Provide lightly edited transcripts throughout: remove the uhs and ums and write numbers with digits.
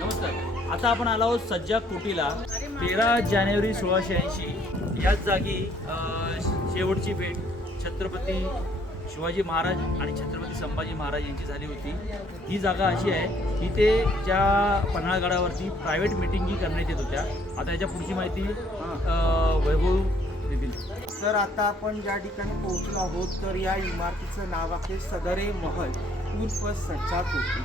नमस्कार. आता आपण आलो आहोत सज्जा कोटीला. 13 जानेवारी 1680 याच जागी शेवटची भेट छत्रपती शिवाजी महाराज आणि छत्रपती संभाजी महाराज यांची झाली होती. ही जागा अशी आहे की ते ज्या पन्हाळगडावरती प्रायव्हेट मिटिंगी करण्यात येत होत्या. आता याच्या पुढची माहिती वैभव देतील. तर आता आपण ज्या ठिकाणी पोहोचलो आहोत तर या इमारतीचं नाव आहे सदरे महल उर्फ सज्जा कोटी.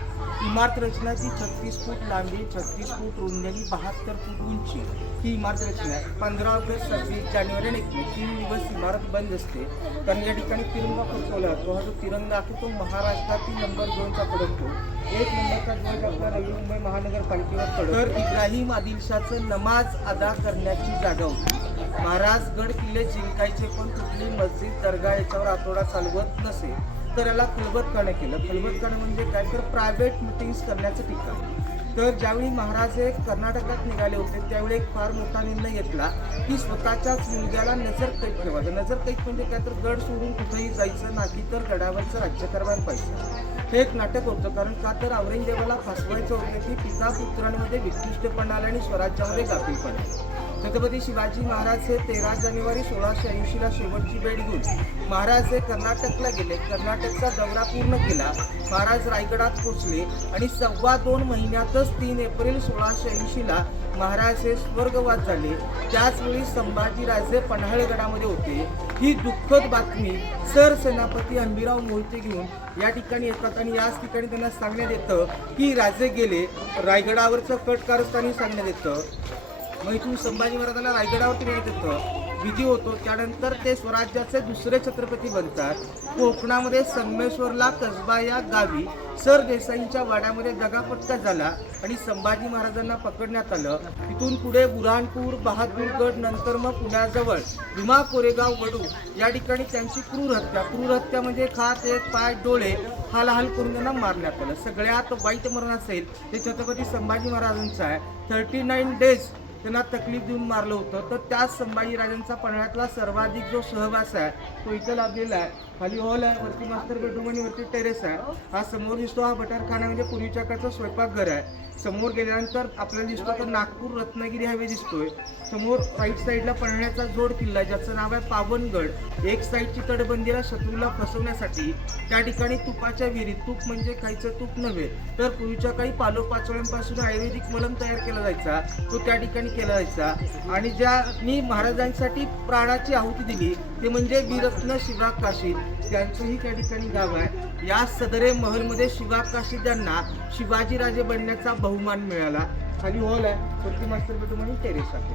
इमारत रचना ती 36 फूट लांबी, 36 फूट रुंदी आणि 72 फूट उंची ही इमारत रचना आहे. 15 ऑगस्ट 26 जानेवारी आणि 3 दिवस इमारत बंद असते. कारण या ठिकाणी तिरंगा फडकवला जातो. हा जो तिरंगा आहे तो महाराष्ट्रातील नंबर 2चा फडकतो. 1 नंबरचा ध्वज आपला नवी मुंबई महानगरपालिकेवर पडतो. तर इब्राहिम आदिलशाचं नमाज अदा करण्याची जागा होती. महाराज गड किल्ले जिंकायचे पण कुठली मस्जिद दर्गा याच्यावर आतोडा चालवत नसे. तर याला खलबतखाना केलं. खलबतखाना म्हणजे काय तर प्रायव्हेट मिटिंग्स करण्याचं ठिकाण. तर ज्यावेळी महाराज हे कर्नाटकात निघाले होते त्यावेळी एक फार मोठा निर्णय घेतला की स्वतःच्याच मुलग्याला नजरकैद ठेवायचं. नजरकैद म्हणजे काय तर गड सोडून कुठेही जायचं नाही, तर गडावरचं राज्य करायला पाहिजे. हे एक नाटक होतं. कारण का तर औरंगजेबाला फसवायचं होतं की पिता पुत्रांमध्ये विकृष्टपणा आला आणि स्वराज्यामध्ये गाफीलपणा. छत्रपती शिवाजी महाराज हे 13 जानेवारी 1680ला शेवटची भेट घेऊन महाराज हे कर्नाटकला गेले. कर्नाटकचा दौरा पूर्ण केला. महाराज रायगडात पोहोचले आणि 2.25 महिन्यातच 3 एप्रिल 1680ला महाराज हे स्वर्गवास झाले. त्याचवेळी संभाजीराजे पन्हाळगडामध्ये होते. ही दुःखद बातमी सरसेनापती हंबीरराव मोहिते घेऊन या ठिकाणी येतात आणि याच ठिकाणी त्यांना सांगण्यात येतं की राजे गेले. रायगडावरचं कट कारस्थानी सांगण्यात येतं. मग इथून संभाजी महाराजांना रायगडावरती नेण्यात येतं. विधी होतो. त्यानंतर ते स्वराज्याचे दुसरे छत्रपती बनतात. कोकणामध्ये संगमेश्वरला कसबा या गावी सर देसाईंच्या वाड्यामध्ये दगाफटका झाला आणि संभाजी महाराजांना पकडण्यात आलं. तिथून पुढे बुऱ्हाणपूर, बहादूरगड, नंतर मग पुण्याजवळ भीमा कोरेगाव वडू या ठिकाणी त्यांची क्रूर हत्या म्हणजे हात, एक पाय, डोळे हालहाल करून त्यांना मारण्यात आलं. सगळ्यात वाईट मरण असेल ते छत्रपती संभाजी महाराजांचं आहे. 39 डेज त्यांना तकलीफ देऊन मारलं होतं. तर त्याच संभाजीराजांचा पन्हाळ्यातला सर्वाधिक जो सहवास आहे तो इथं लाभलेला आहे. खाली हॉल आहे, वरती मास्टर बेडरूम आणि वरती टेरेस आहे. हा समोर दिसतो हा भटारखाना म्हणजे पूर्वीच्या काळचं स्वयंपाकघर आहे. समोर गेल्यानंतर आपल्याला दिसतो तर नागपूर रत्नागिरी हायवे दिसतोय. समोर राईट साईडला पन्हाळ्याचा जोड किल्ला आहे ज्याचं नाव आहे पावनगड. एक साईडची तटबंदीला शत्रूला फसवण्यासाठी त्या ठिकाणी तुपाच्या विहिरीत, तूप म्हणजे खायचं तूप नव्हे तर पूर्वीच्या काही पालोपाचोळ्यांपासून आयुर्वेदिक मलम तयार केला जायचा तो त्या ठिकाणी केला जायचा. आणि ज्यांनी महाराजांसाठी प्राणाची आहुती दिली ते म्हणजे वीररत्न शिवराज काशी, त्यांचंही त्या ठिकाणी गाव आहे. या सदरे महलमध्ये शिवराज काशी यांना शिवाजीराजे बनण्याचा बहुमान मिळाला. खाली हॉल आहे, वरती मास्टर बेडरूम आणि टेरेस आहे.